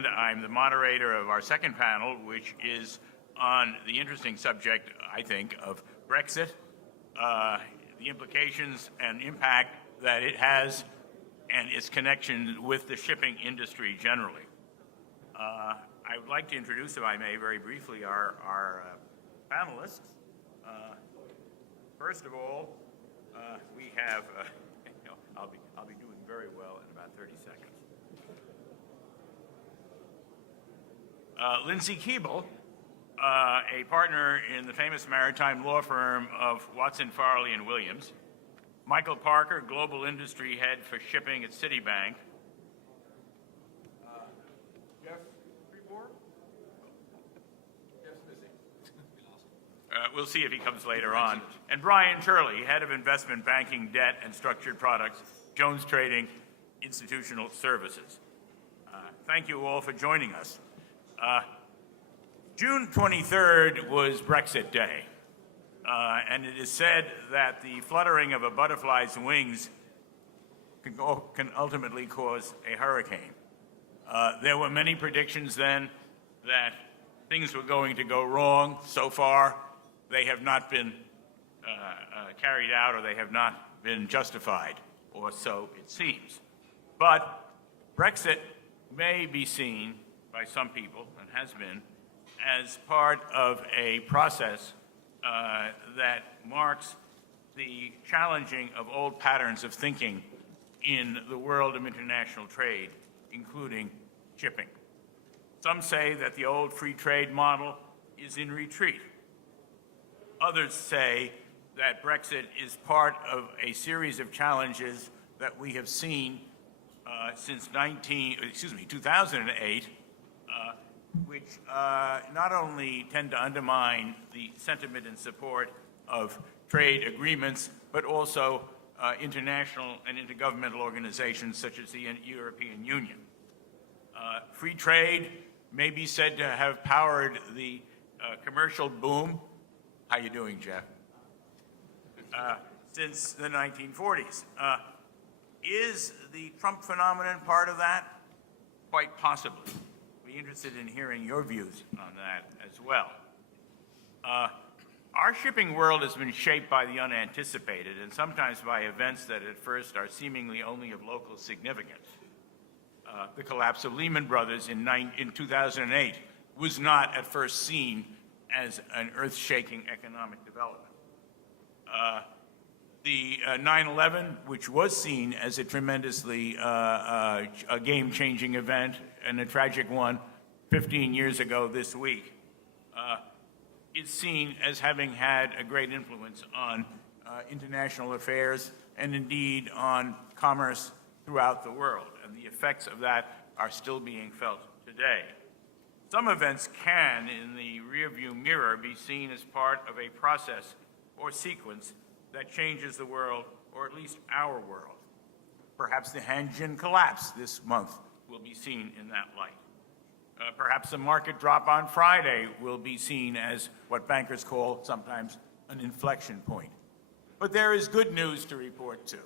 Maitland. I'm the moderator of our second panel, which is on the interesting subject, I think, of Brexit, the implications and impact that it has and its connection with the shipping industry generally. I would like to introduce, if I may, very briefly, our panelists. First of all, we have, I'll be doing very well in about 30 seconds. Lindsey Keeble, a partner in the famous maritime law firm of Watson, Farley, and Williams. Michael Parker, Global Industry Head for Shipping at Citibank. Jeff Pribor? Jeff's missing. We'll see if he comes later on. And Bryan Turley, Head of Investment Banking, Debt, and Structured Products, JonesTrading Institutional Services. Thank you all for joining us. June 23rd was Brexit Day, and it is said that the fluttering of a butterfly's wings can ultimately cause a hurricane. There were many predictions then that things were going to go wrong. So far, they have not been carried out, or they have not been justified, or so it seems. But Brexit may be seen by some people, and has been, as part of a process that marks the challenging of old patterns of thinking in the world of international trade, including shipping. Some say that the old free trade model is in retreat. Others say that Brexit is part of a series of challenges that we have seen since 2008, which not only tend to undermine the sentiment and support of trade agreements, but also international and intergovernmental organizations such as the European Union. Free trade may be said to have powered the commercial boom. How you doing, Jeff? Since the 1940s. Is the Trump phenomenon part of that? Quite possibly. Be interested in hearing your views on that as well. Our shipping world has been shaped by the unanticipated, and sometimes by events that at first are seemingly only of local significance. The collapse of Lehman Brothers in 2008 was not at first seen as an earth-shaking economic development. The 9/11, which was seen as a tremendously a game-changing event and a tragic one 15 years ago this week, is seen as having had a great influence on international affairs and indeed on commerce throughout the world. And the effects of that are still being felt today. Some events can, in the rearview mirror, be seen as part of a process or sequence that changes the world, or at least our world. Perhaps the Hanjin collapse this month will be seen in that light. Perhaps the market drop on Friday will be seen as what bankers call sometimes an inflection point. But there is good news to report too.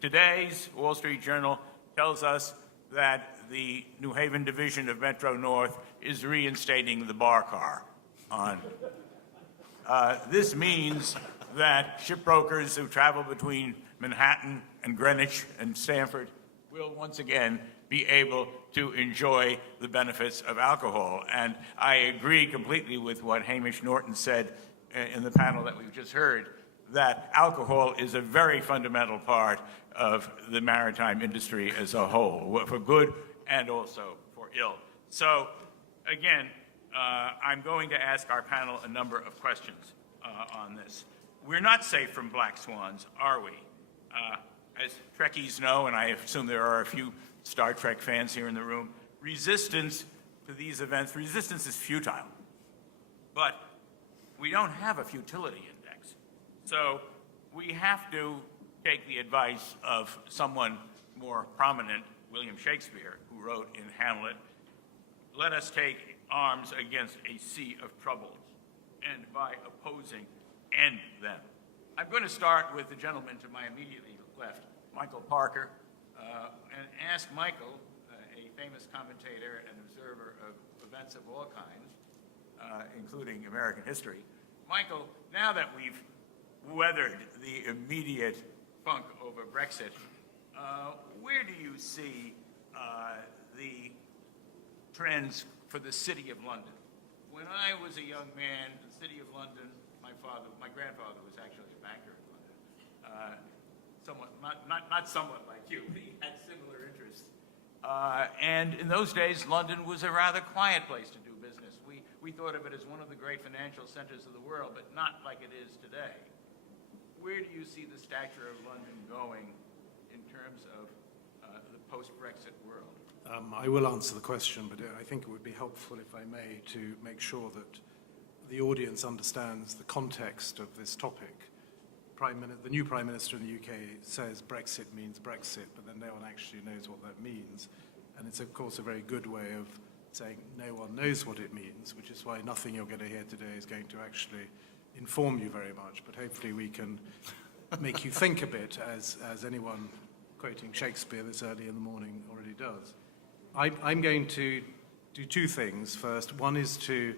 Today's Wall Street Journal tells us that the New Haven division of Metro North is reinstating the bar car on. This means that shipbrokers who travel between Manhattan and Greenwich and Stamford will once again be able to enjoy the benefits of alcohol. And I agree completely with what Hamish Norton said in the panel that we've just heard, that alcohol is a very fundamental part of the maritime industry as a whole, for good and also for ill. So, again, I'm going to ask our panel a number of questions on this. We're not safe from black swans, are we? As Trekkies know, and I assume there are a few Star Trek fans here in the room, resistance to these events, resistance is futile. But we don't have a futility index. So we have to take the advice of someone more prominent, William Shakespeare, who wrote in Hamlet, "Let us take arms against a sea of troubles, and by opposing, end them." I'm going to start with the gentleman to my immediately left, Michael Parker, and ask Michael, a famous commentator and observer of events of all kinds, including American history. Michael, now that we've weathered the immediate funk over Brexit, where do you see the trends for the City of London? When I was a young man, the City of London, my grandfather was actually a banker in London. Not somewhat like you, but he had similar interests. And in those days, London was a rather quiet place to do business. We thought of it as one of the great financial centers of the world, but not like it is today. Where do you see the stature of London going in terms of the post-Brexit world? I will answer the question, but I think it would be helpful, if I may, to make sure that the audience understands the context of this topic. The new Prime Minister in the UK says Brexit means Brexit, but then no one actually knows what that means. And it's, of course, a very good way of saying no one knows what it means, which is why nothing you're going to hear today is going to actually inform you very much. But hopefully we can make you think a bit, as anyone quoting Shakespeare this early in the morning already does. I'm going to do two things. First, one is to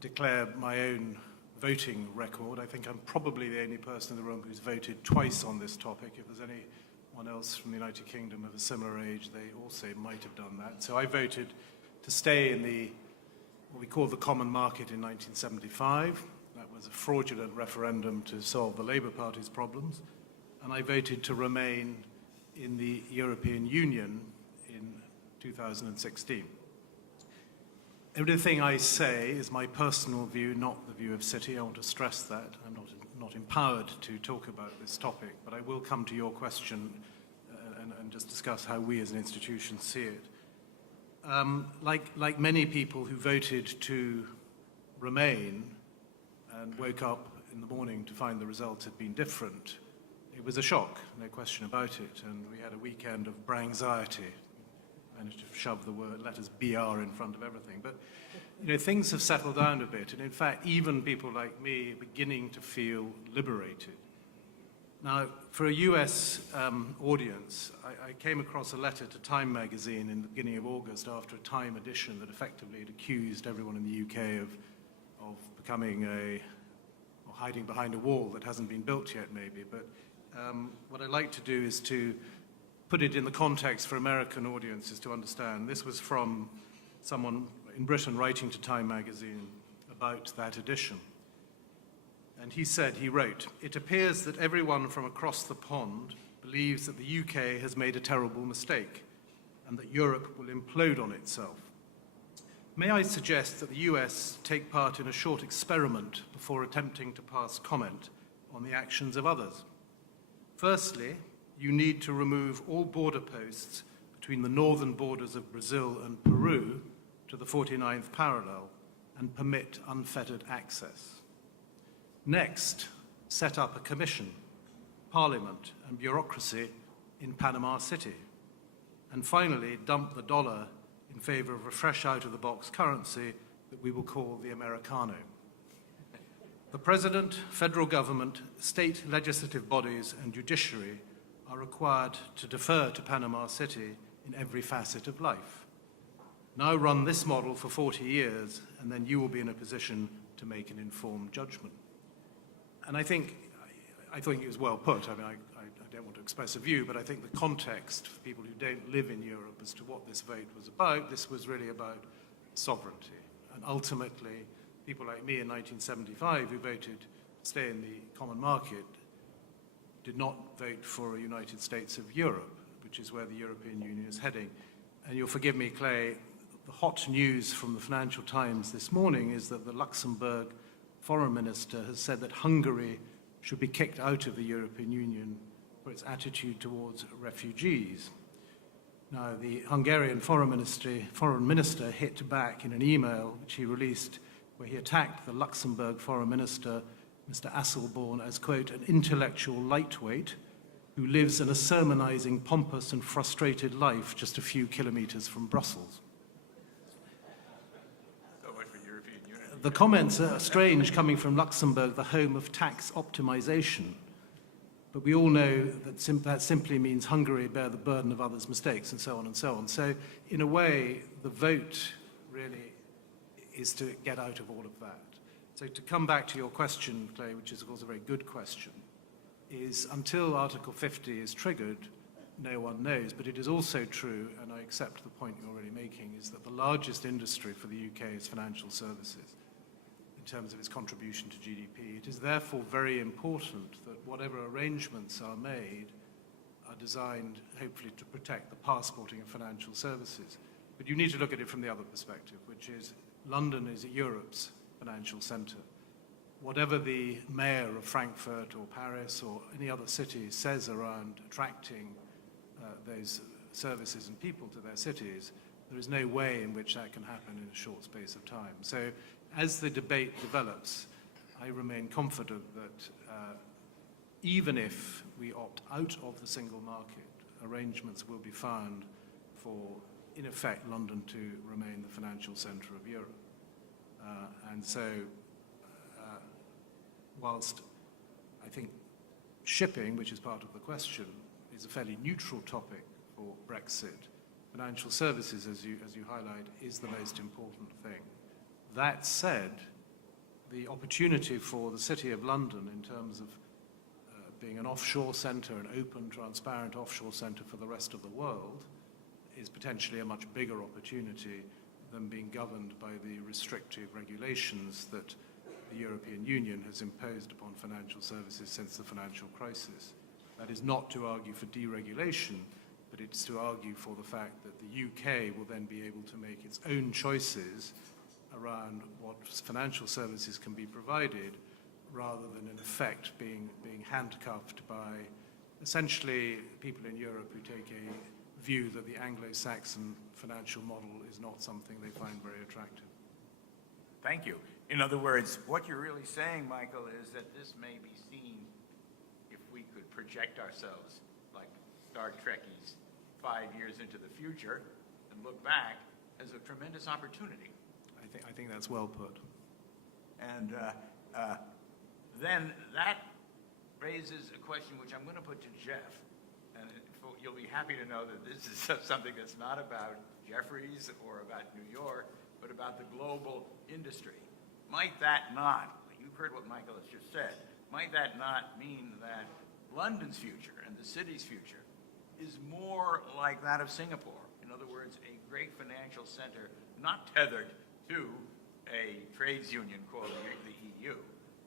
declare my own voting record. I think I'm probably the only person in the room who's voted twice on this topic. If there's anyone else from the United Kingdom of a similar age, they also might have done that. So I voted to stay in what we call the common market in 1975. That was a fraudulent referendum to solve the Labour Party's problems. And I voted to remain in the European Union in 2016. Everything I say is my personal view, not the view of Citi. I want to stress that. I'm not empowered to talk about this topic, but I will come to your question and just discuss how we as an institution see it. Like many people who voted to remain and woke up in the morning to find the results had been different, it was a shock, no question about it, and we had a weekend of Bryanxiety. Managed to shove the letters BR in front of everything. But things have settled down a bit, and in fact, even people like me are beginning to feel liberated. Now, for a US audience, I came across a letter to Time magazine in the beginning of August after a Time edition that effectively had accused everyone in the UK of becoming or hiding behind a wall that hasn't been built yet, maybe. But what I'd like to do is to put it in the context for American audiences to understand. This was from someone in Britain writing to Time magazine about that edition. And he wrote, "It appears that everyone from across the pond believes that the UK has made a terrible mistake and that Europe will implode on itself. May I suggest that the US take part in a short experiment before attempting to pass comment on the actions of others? Firstly, you need to remove all border posts between the northern borders of Brazil and Peru to the 49th parallel and permit unfettered access. Next, set up a commission, parliament, and bureaucracy in Panama City. And finally, dump the dollar in favor of a fresh out-of-the-box currency that we will call the Americano. The President, federal government, state legislative bodies, and judiciary are required to defer to Panama City in every facet of life. Now run this model for 40 years, and then you will be in a position to make an informed judgment." And I think it was well put. I mean, I don't want to express a view, but I think the context for people who don't live in Europe as to what this vote was about, this was really about sovereignty. And ultimately, people like me in 1975 who voted to stay in the common market did not vote for a United States of Europe, which is where the European Union is heading. And you'll forgive me, Clay, the hot news from the Financial Times this morning is that the Luxembourg foreign minister has said that Hungary should be kicked out of the European Union for its attitude towards refugees. Now, the Hungarian foreign minister hit back in an email which he released where he attacked the Luxembourg foreign minister, Mr. Asselborn, as, quote, "an intellectual lightweight who lives in a sermonizing, pompous and frustrated life just a few kilometers from Brussels." So much for European Union. The comments are strange coming from Luxembourg, the home of tax optimization. But we all know that that simply means Hungary bear the burden of others' mistakes, and so on and so on. So in a way, the vote really is to get out of all of that. So to come back to your question, Clay, which is of course a very good question, is until Article 50 is triggered, no one knows. But it is also true, and I accept the point you're already making, is that the largest industry for the UK is financial services in terms of its contribution to GDP. It is therefore very important that whatever arrangements are made are designed, hopefully, to protect the passporting of financial services. But you need to look at it from the other perspective, which is London is Europe's financial centre. Whatever the mayor of Frankfurt or Paris or any other city says around attracting those services and people to their cities, there is no way in which that can happen in a short space of time. So as the debate develops, I remain confident that even if we opt out of the single market, arrangements will be found for, in effect, London to remain the financial centre of Europe. And so, whilst I think shipping, which is part of the question, is a fairly neutral topic for Brexit, financial services, as you highlight, is the most important thing. That said, the opportunity for the City of London in terms of being an offshore centre, an open, transparent offshore centre for the rest of the world, is potentially a much bigger opportunity than being governed by the restrictive regulations that the European Union has imposed upon financial services since the financial crisis. That is not to argue for deregulation, but it's to argue for the fact that the UK will then be able to make its own choices around what financial services can be provided, rather than in effect being handcuffed by essentially people in Europe who take a view that the Anglo-Saxon financial model is not something they find very attractive. Thank you. In other words, what you're really saying, Michael, is that this may be seen, if we could project ourselves like Star Trekkies 5 years into the future and look back, as a tremendous opportunity. I think that's well put. And then that raises a question which I'm going to put to Jeff. And you'll be happy to know that this is something that's not about Jefferies or about New York, but about the global industry. Might that not, you've heard what Michael has just said, might that not mean that London's future and the city's future is more like that of Singapore? In other words, a great financial center not tethered to a trades union called the EU,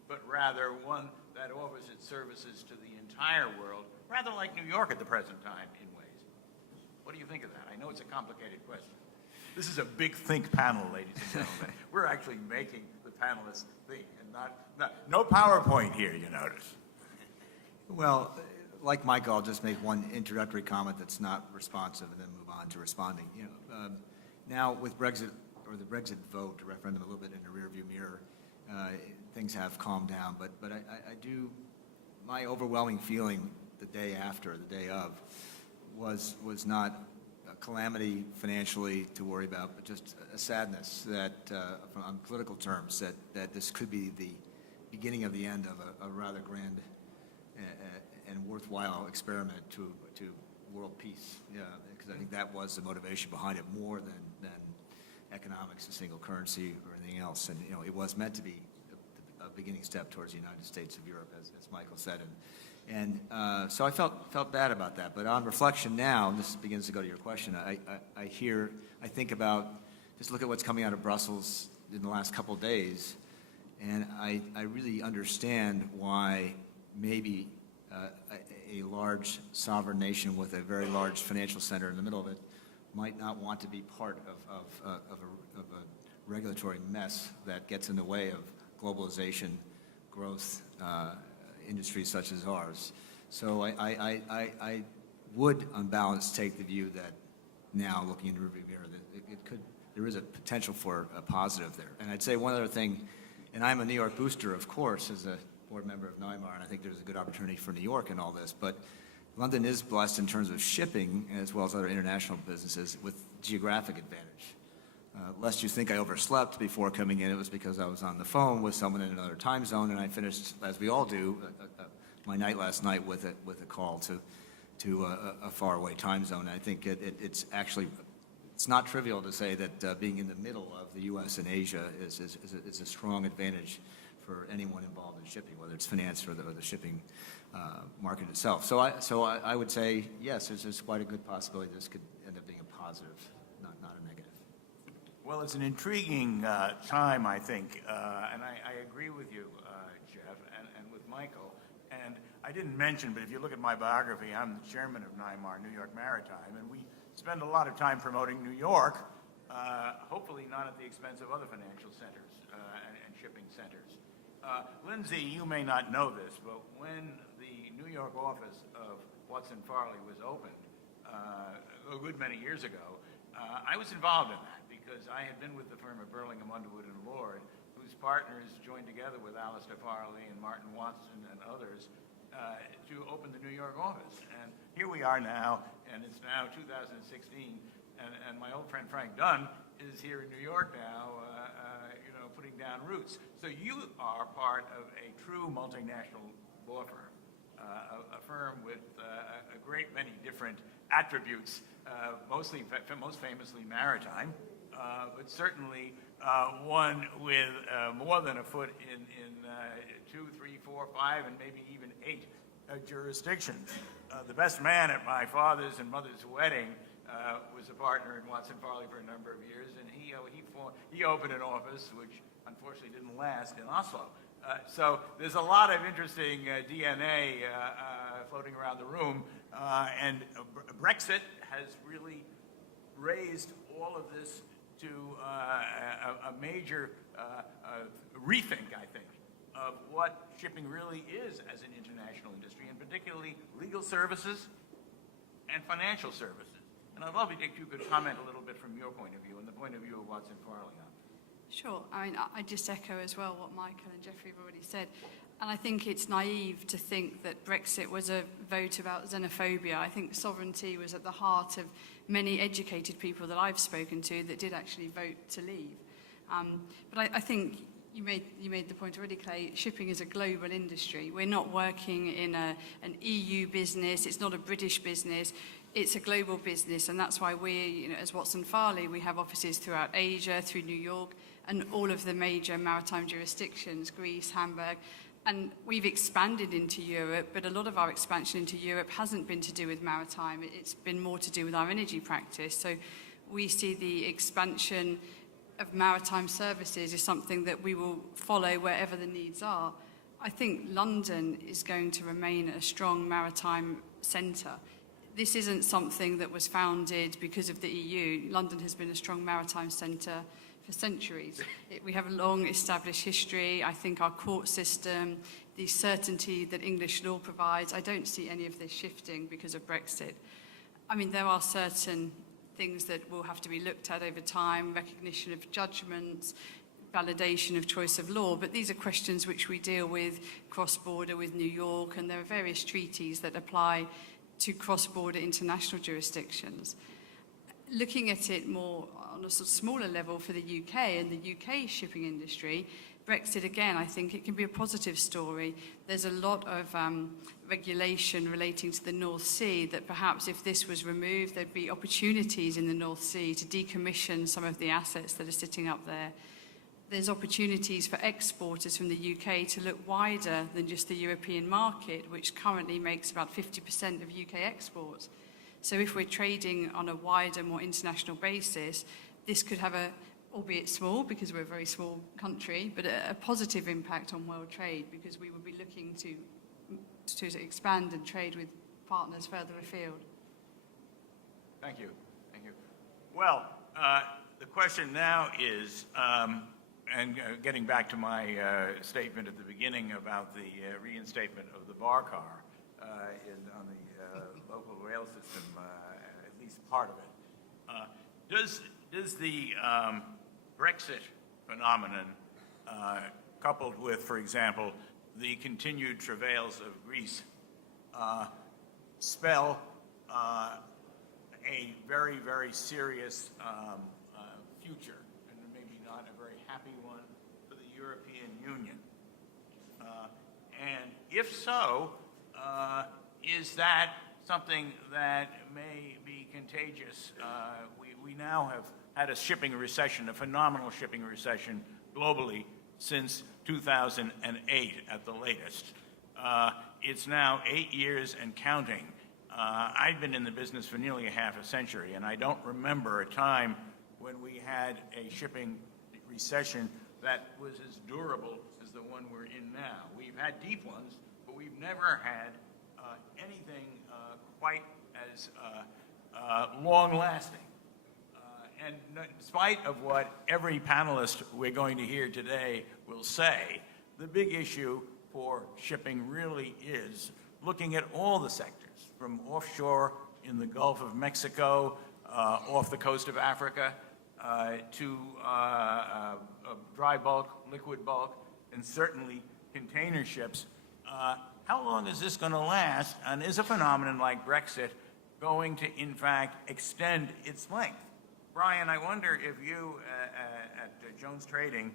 but rather one that offers its services to the entire world, rather like New York at the present time in ways. What do you think of that? I know it's a complicated question. This is a big think panel, ladies and gentlemen. We're actually making the panelists think, and no PowerPoint here, you notice. Well, like Michael, I'll just make one introductory comment that's not responsive and then move on to responding. Now with Brexit, or the Brexit vote, the referendum, a little bit in the rearview mirror, things have calmed down. But I do, my overwhelming feeling the day after, the day of, was not a calamity financially to worry about, but just a sadness that, on political terms, that this could be the beginning of the end of a rather grand and worthwhile experiment to world peace. Yeah, because I think that was the motivation behind it, more than economics, a single currency, or anything else. And it was meant to be a beginning step towards the United States of Europe, as Michael said. And so I felt bad about that. But on reflection now, and this begins to go to your question, I think about, just look at what's coming out of Brussels in the last couple of days, and I really understand why maybe a large sovereign nation with a very large financial center in the middle of it might not want to be part of a regulatory mess that gets in the way of globalization, growth, industries such as ours. So I would, on balance, take the view that now, looking in the rearview mirror, that there is a potential for a positive there. And I'd say one other thing, and I'm a New York booster, of course, as a board member of NYMAR, and I think there's a good opportunity for New York in all this, but London is blessed in terms of shipping, as well as other international businesses, with geographic advantage. Lest you think I overslept before coming in, it was because I was on the phone with someone in another time zone, and I finished, as we all do, my night last night with a call to a faraway time zone. I think it's actually, it's not trivial to say that being in the middle of the U.S. and Asia is a strong advantage for anyone involved in shipping, whether it's finance or the shipping market itself. So I would say, yes, there's quite a good possibility this could end up being a positive, not a negative. Well, it's an intriguing time, I think, and I agree with you, Jeff, and with Michael. And I didn't mention, but if you look at my biography, I'm the chairman of NYMAR, New York Maritime, and we spend a lot of time promoting New York, hopefully not at the expense of other financial centers and shipping centers. Lindsey, you may not know this, but when the New York office of Watson Farley was opened a good many years ago, I was involved in that because I had been with the firm of Burlingham, Underwood, and Lord, whose partners joined together with Alistair Farley and Martin Watson and others to open the New York office. And here we are now, and it's now 2016, and my old friend Frank Dunn is here in New York now, putting down roots. So you are part of a true multinational law firm, a firm with a great many different attributes, most famously maritime, but certainly one with more than a foot in 2, 3, 4, 5, and maybe even 8 jurisdictions. The best man at my father's and mother's wedding was a partner in Watson Farley for a number of years, and he opened an office, which unfortunately didn't last, in Oslo. So there's a lot of interesting DNA floating around the room, and Brexit has really raised all of this to a major rethink, I think, of what shipping really is as an international industry, and particularly legal services and financial services. And I'd love it if you could comment a little bit from your point of view and the point of view of Watson Farley on it. Sure. I mean, I just echo as well what Michael and Jeffrey have already said. And I think it's naive to think that Brexit was a vote about xenophobia. I think sovereignty was at the heart of many educated people that I've spoken to that did actually vote to leave. But I think you made the point already, Clay, shipping is a global industry. We're not working in an EU business. It's not a British business. It's a global business, and that's why we, as Watson Farley, we have offices throughout Asia, through New York, and all of the major maritime jurisdictions, Greece, Hamburg, and we've expanded into Europe, but a lot of our expansion into Europe hasn't been to do with maritime. It's been more to do with our energy practice. So we see the expansion of maritime services is something that we will follow wherever the needs are. I think London is going to remain a strong maritime centre. This isn't something that was founded because of the EU. London has been a strong maritime centre for centuries. We have a long established history. I think our court system, the certainty that English law provides, I don't see any of this shifting because of Brexit. I mean, there are certain things that will have to be looked at over time, recognition of judgments, validation of choice of law, but these are questions which we deal with cross-border with New York, and there are various treaties that apply to cross-border international jurisdictions. Looking at it more on a sort of smaller level for the UK and the UK shipping industry, Brexit, again, I think it can be a positive story. There's a lot of regulation relating to the North Sea that perhaps if this was removed, there'd be opportunities in the North Sea to decommission some of the assets that are sitting up there. There's opportunities for exporters from the UK to look wider than just the European market, which currently makes about 50% of UK exports. So if we're trading on a wider, more international basis, this could have a, albeit small, because we're a very small country, but a positive impact on world trade, because we would be looking to expand and trade with partners further afield. Thank you. Thank you. Well, the question now is, and getting back to my statement at the beginning about the reinstatement of the bar car on the local rail system, at least part of it. Does the Brexit phenomenon, coupled with, for example, the continued travails of Greece, spell a very, very serious future, and maybe not a very happy one, for the European Union? And if so, is that something that may be contagious? We now have had a shipping recession, a phenomenal shipping recession globally since 2008 at the latest. It's now 8 years and counting. I've been in the business for nearly a half a century, and I don't remember a time when we had a shipping recession that was as durable as the one we're in now. We've had deep ones, but we've never had anything quite as long-lasting. And in spite of what every panelist we're going to hear today will say, the big issue for shipping really is looking at all the sectors, from offshore in the Gulf of Mexico, off the coast of Africa, to dry bulk, liquid bulk, and certainly container ships. How long is this going to last, and is a phenomenon like Brexit going to, in fact, extend its length? Bryan, I wonder if you at JonesTrading,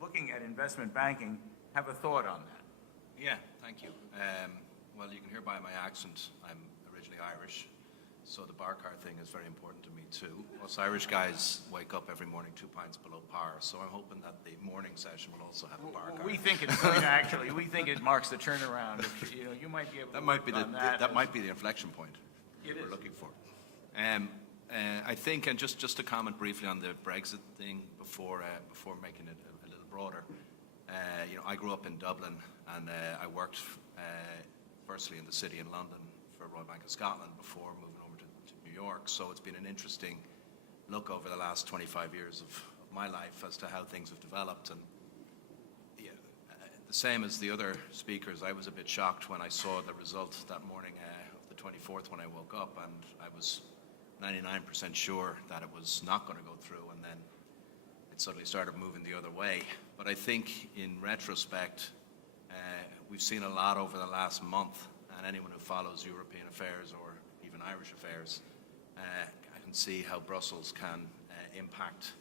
looking at investment banking, have a thought on that. Yeah, thank you. Well, you can hear by my accent, I'm originally Irish, so the bar car thing is very important to me too. Us Irish guys wake up every morning 2 pints below par, so I'm hoping that the morning session will also have a bar car. We think it's going to actually, we think it marks the turnaround. If, you know, you might be able to That might be that might be the inflection point we're looking for. I think, and just to comment briefly on the Brexit thing before making it a little broader. You know, I grew up in Dublin, and I worked firstly in the City in London for Royal Bank of Scotland before moving over to New York. So it's been an interesting look over the last 25 years of my life as to how things have developed. And yeah, the same as the other speakers, I was a bit shocked when I saw the result that morning of the 24th when I woke up, and I was 99% sure that it was not going to go through, and then it suddenly started moving the other way. But I think in retrospect, we've seen a lot over the last month, and anyone who follows European affairs or even Irish affairs, I can see how Brussels can impact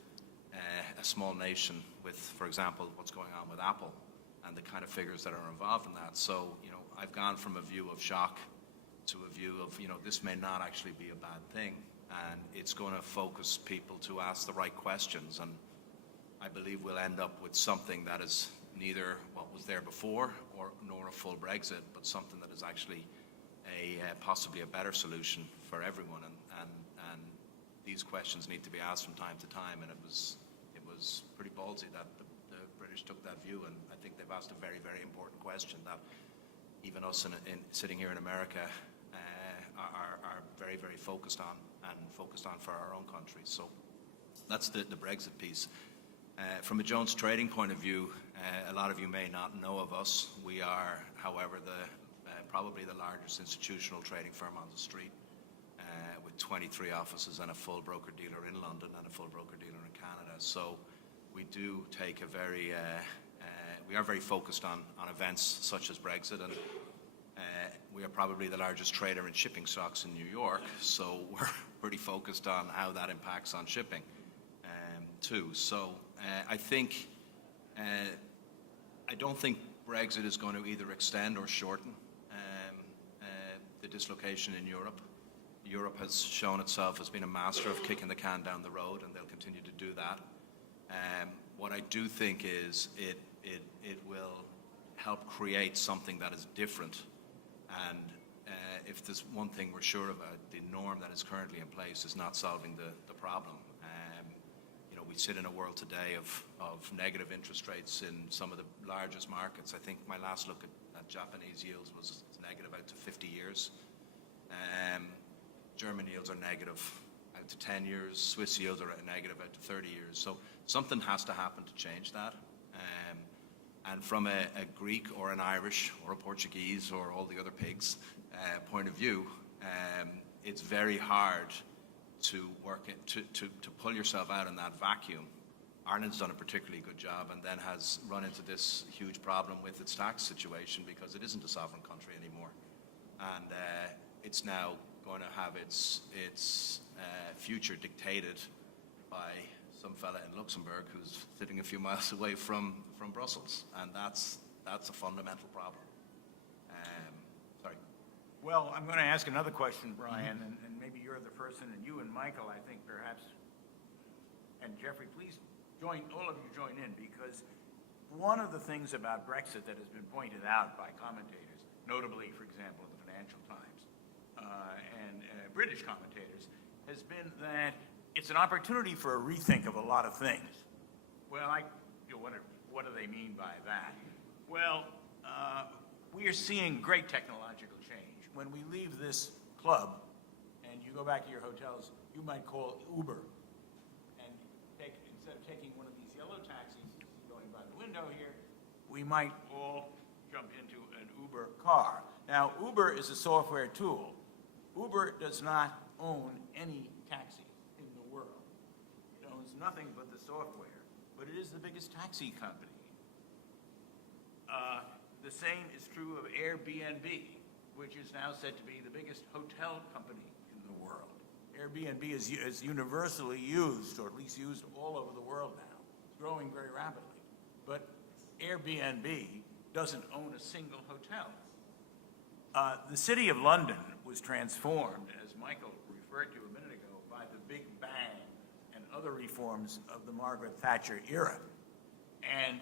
a small nation with, for example, what's going on with Apple and the kind of figures that are involved in that. So, you know, I've gone from a view of shock to a view of, you know, this may not actually be a bad thing, and it's going to focus people to ask the right questions, and I believe we'll end up with something that is neither what was there before nor a full Brexit, but something that is actually possibly a better solution for everyone, and these questions need to be asked from time to time, and it was pretty ballsy that the British took that view, and I think they've asked a very, very important question that even us sitting here in America are very, very focused on, and focused on for our own country. So that's the Brexit piece. From a JonesTrading point of view, a lot of you may not know of us. We are, however, probably the largest institutional trading firm on the street, with 23 offices and a full broker-dealer in London and a full broker-dealer in Canada. So we do take we are very focused on events such as Brexit, and we are probably the largest trader in shipping stocks in New York, so we're pretty focused on how that impacts on shipping too. So I don't think Brexit is going to either extend or shorten the dislocation in Europe. Europe has shown itself as being a master of kicking the can down the road, and they'll continue to do that. What I do think is it will help create something that is different, and if there's one thing we're sure about, the norm that is currently in place is not solving the problem. You know, we sit in a world today of negative interest rates in some of the largest markets. I think my last look at Japanese yields was negative out to 50 years. German yields are negative out to 10 years. Swiss yields are negative out to 30 years. So something has to happen to change that. And from a Greek or an Irish or a Portuguese or all the other pigs point of view, it's very hard to work it, to pull yourself out in that vacuum. Ireland's done a particularly good job, and then has run into this huge problem with its tax situation because it isn't a sovereign country anymore, and it's now going to have its future dictated by some fella in Luxembourg who's sitting a few miles away from Brussels, and that's a fundamental problem. Well, I'm going to ask another question, Brian, and maybe you're the person, and you and Michael, I think perhaps, and Jeffrey, please all of you join in, because one of the things about Brexit that has been pointed out by commentators, notably, for example, the Financial Times and British commentators, has been that it's an opportunity for a rethink of a lot of things. Well, what do they mean by that? Well, we are seeing great technological change. When we leave this club and you go back to your hotels, you might call Uber and instead of taking one of these yellow taxis going by the window here, we might all jump into an Uber car. Now, Uber is a software tool. Uber does not own any taxi in the world. It owns nothing but the software, but it is the biggest taxi company. The same is true of Airbnb, which is now said to be the biggest hotel company in the world. Airbnb is universally used, or at least used all over the world now. It's growing very rapidly. But Airbnb doesn't own a single hotel. The City of London was transformed, as Michael referred to a minute ago, by the Big Bang and other reforms of the Margaret Thatcher era. And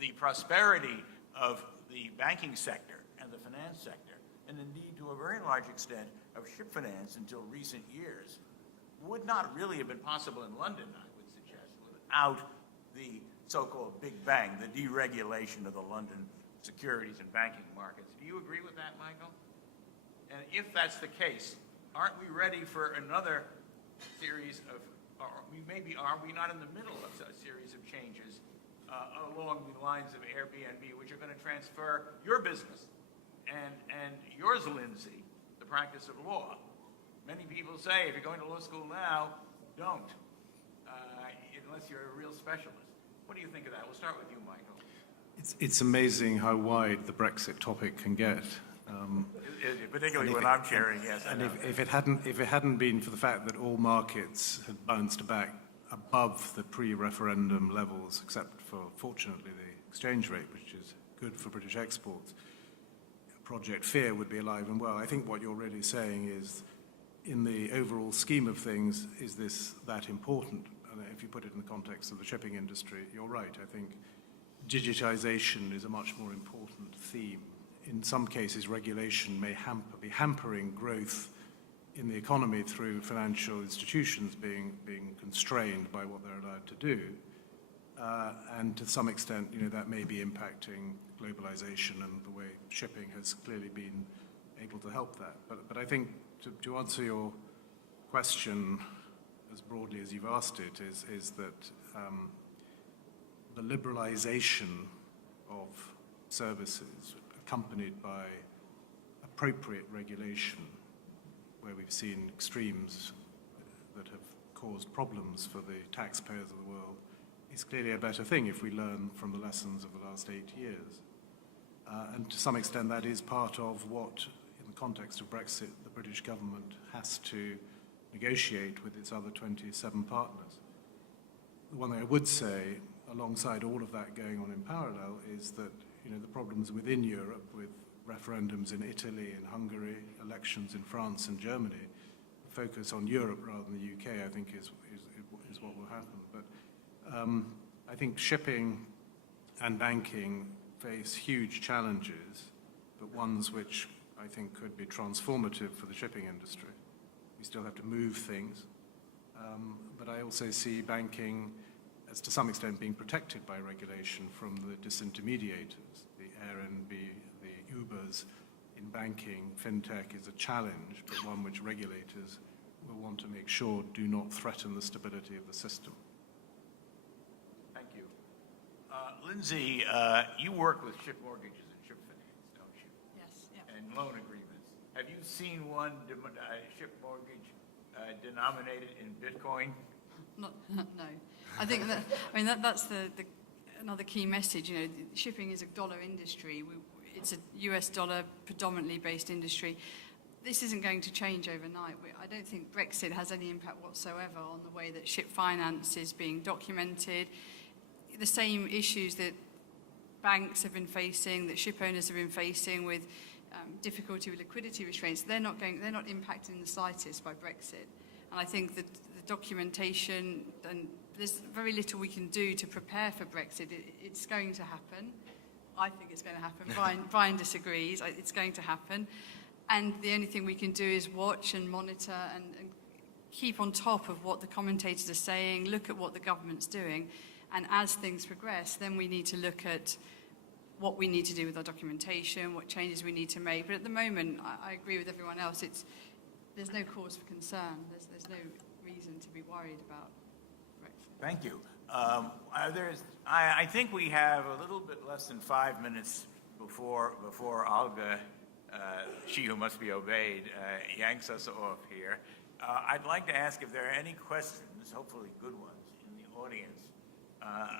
the prosperity of the banking sector and the finance sector, and indeed to a very large extent of ship finance until recent years, would not really have been possible in London, I would suggest, without the so-called Big Bang, the deregulation of the London securities and banking markets. Do you agree with that, Michael? And if that's the case, aren't we ready for another series of, are we not in the middle of a series of changes along the lines of Airbnb, which are going to transfer your business and yours, Lindsey, the practice of law? Many people say if you're going to law school now, don't, unless you're a real specialist. What do you think of that? We'll start with you, Michael. It's amazing how wide the Brexit topic can get. Particularly when I'm chairing, yes. And if it hadn't been for the fact that all markets had bounced back above the pre-referendum levels, except for, fortunately, the exchange rate, which is good for British exports, Project Fear would be alive and well. I think what you're really saying is, in the overall scheme of things, is this that important? And if you put it in the context of the shipping industry, you're right. I think digitization is a much more important theme. In some cases, regulation may be hampering growth in the economy through financial institutions being constrained by what they're allowed to do. And to some extent, that may be impacting globalization, and the way shipping has clearly been able to help that. But I think to answer your question as broadly as you've asked it, is that the liberalization of services accompanied by appropriate regulation, where we've seen extremes that have caused problems for the taxpayers of the world, is clearly a better thing if we learn from the lessons of the last 8 years. And to some extent, that is part of what, in the context of Brexit, the British government has to negotiate with its other 27 partners. The one thing I would say, alongside all of that going on in parallel, is that the problems within Europe, with referendums in Italy and Hungary, elections in France and Germany, focus on Europe rather than the UK, I think is what will happen. But I think shipping and banking face huge challenges, but ones which I think could be transformative for the shipping industry. We still have to move things, but I also see banking as to some extent being protected by regulation from the disintermediators, the Airbnb, the Ubers. In banking, fintech is a challenge, but one which regulators will want to make sure do not threaten the stability of the system. Thank you. Lindsey, you work with ship mortgages and ship finance, don't you? Yes, yeah. And loan agreements. Have you seen one ship mortgage denominated in Bitcoin? No. I think that's another key message. Shipping is a dollar industry. It's a US dollar predominantly based industry. This isn't going to change overnight. I don't think Brexit has any impact whatsoever on the way that ship finance is being documented. The same issues that banks have been facing, that ship owners have been facing with difficulty with liquidity restraints, they're not impacted in the slightest by Brexit. And I think that the documentation, and there's very little we can do to prepare for Brexit. It's going to happen. I think it's going to happen. Bryan disagrees. It's going to happen. And the only thing we can do is watch and monitor and keep on top of what the commentators are saying, look at what the government's doing. And as things progress, then we need to look at what we need to do with our documentation, what changes we need to make. But at the moment, I agree with everyone else. There's no cause for concern. There's no reason to be worried about Brexit. Thank you. I think we have a little bit less than 5 minutes before Olga, she who must be obeyed, yanks us off here. I'd like to ask if there are any questions, hopefully good ones, in the audience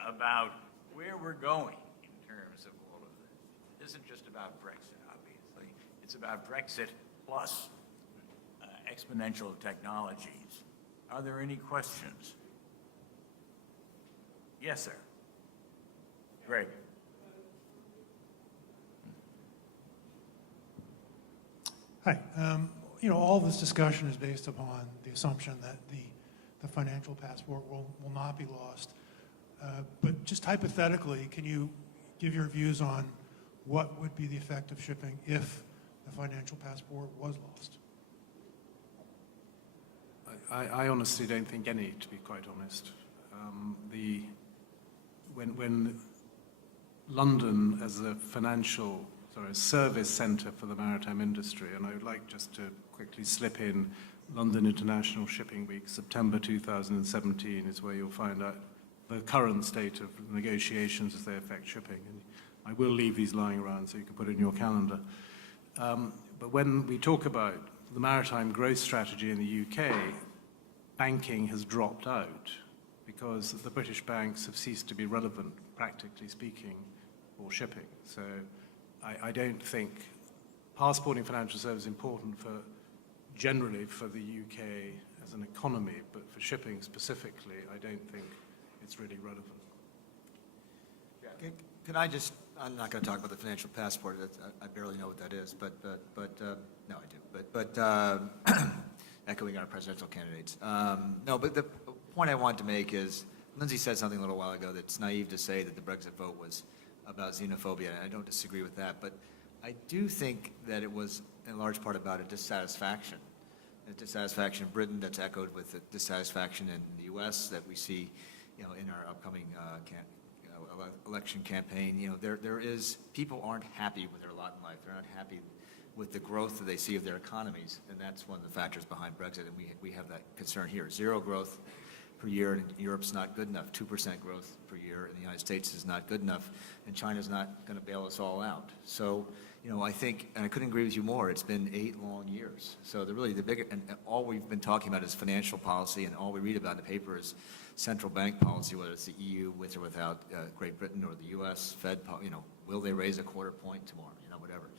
about where we're going in terms of all of this. It isn't just about Brexit, obviously. It's about Brexit plus exponential technologies. Are there any questions? Yes, sir. Greg. Hi. All this discussion is based upon the assumption that the financial passport will not be lost. But just hypothetically, can you give your views on what would be the effect of shipping if the financial passport was lost? I honestly don't think any, to be quite honest. When London as a service centre for the maritime industry, and I would like just to quickly slip in London International Shipping Week, September 2017 is where you'll find out the current state of negotiations as they affect shipping. And I will leave these lying around so you can put it in your calendar. But when we talk about the maritime growth strategy in the UK, banking has dropped out because the British banks have ceased to be relevant, practically speaking, for shipping. So I don't think passporting financial service is important generally for the UK as an economy, but for shipping specifically, I don't think it's really relevant. Can I just, I'm not going to talk about the financial passport. I barely know what that is, but no, I do. But echoing our presidential candidates. No, but the point I wanted to make is, Lindsey said something a little while ago that's naive to say that the Brexit vote was about xenophobia. I don't disagree with that, but I do think that it was in large part about a dissatisfaction in Britain that's echoed with the dissatisfaction in the U.S. that we see, in our upcoming election campaign. There is, people aren't happy with their lot in life. They're not happy with the growth that they see of their economies, and that's one of the factors behind Brexit, and we have that concern here. Zero growth per year in Europe's not good enough. 2% growth per year in the United States is not good enough, and China's not going to bail us all out. So, I think, and I couldn't agree with you more, it's been 8 long years. So the bigger, and all we've been talking about is financial policy, and all we read about in the paper is central bank policy, whether it's the EU with or without Great Britain or the U.S. Fed, will they raise a quarter point tomorrow, whatever.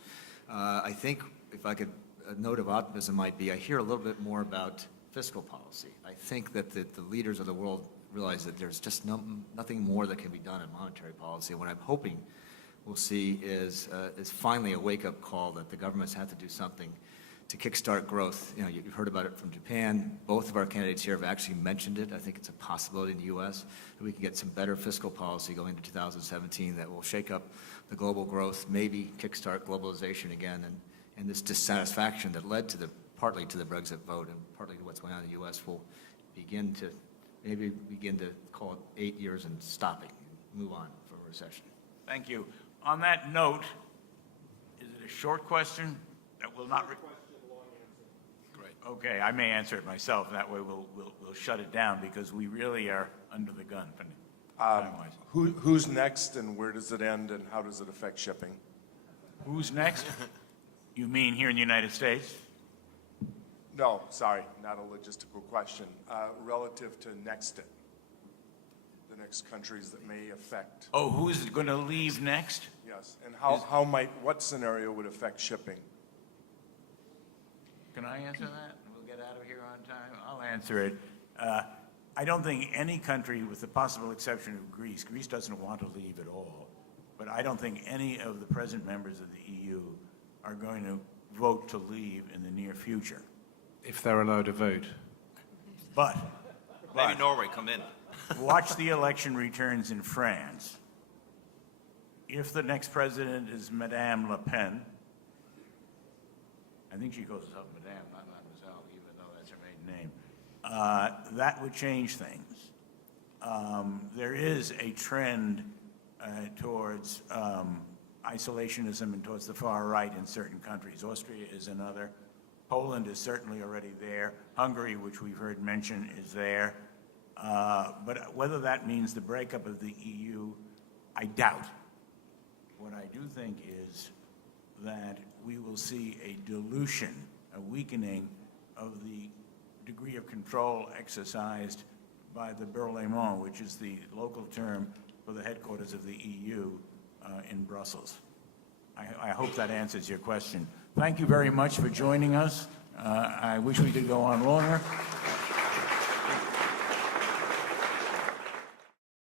I think if I could, a note of optimism might be, I hear a little bit more about fiscal policy. I think that the leaders of the world realize that there's just nothing more that can be done in monetary policy. And what I'm hoping we'll see is finally a wake-up call that the governments have to do something to kickstart growth. You've heard about it from Japan. Both of our candidates here have actually mentioned it. I think it's a possibility in the U.S. that we can get some better fiscal policy going into 2017 that will shake up the global growth, maybe kickstart globalization again, and this dissatisfaction that led to partly to the Brexit vote and partly to what's going on in the U.S. will begin to call it 8 years and stopping, and move on from a recession. Thank you. On that note, is it a short question that will not? Great. Okay, I may answer it myself, and that way we'll shut it down because we really are under the gun. Who's next, and where does it end, and how does it affect shipping? Who's next? You mean here in the United States? No, sorry, not a logistical question. Relative to Nexit, the next countries that may affect. Oh, who's going to leave next? Yes, and what scenario would affect shipping? Can I answer that? We'll get out of here on time. I'll answer it. I don't think any country, with the possible exception of Greece doesn't want to leave at all, but I don't think any of the present members of the EU are going to vote to leave in the near future. If they're allowed to vote. But Maybe Norway come in. watch the election returns in France. If the next president is Madame Le Pen, I think she goes up Madame, not Mademoiselle, even though that's her maiden name, that would change things. There is a trend towards isolationism and towards the far right in certain countries. Austria is another. Poland is certainly already there. Hungary, which we've heard mentioned, is there. But whether that means the breakup of the EU, I doubt. What I do think is that we will see a dilution, a weakening of the degree of control exercised by the Berlaymont, which is the local term for the headquarters of the EU in Brussels. I hope that answers your question. Thank you very much for joining us. I wish we could go on longer.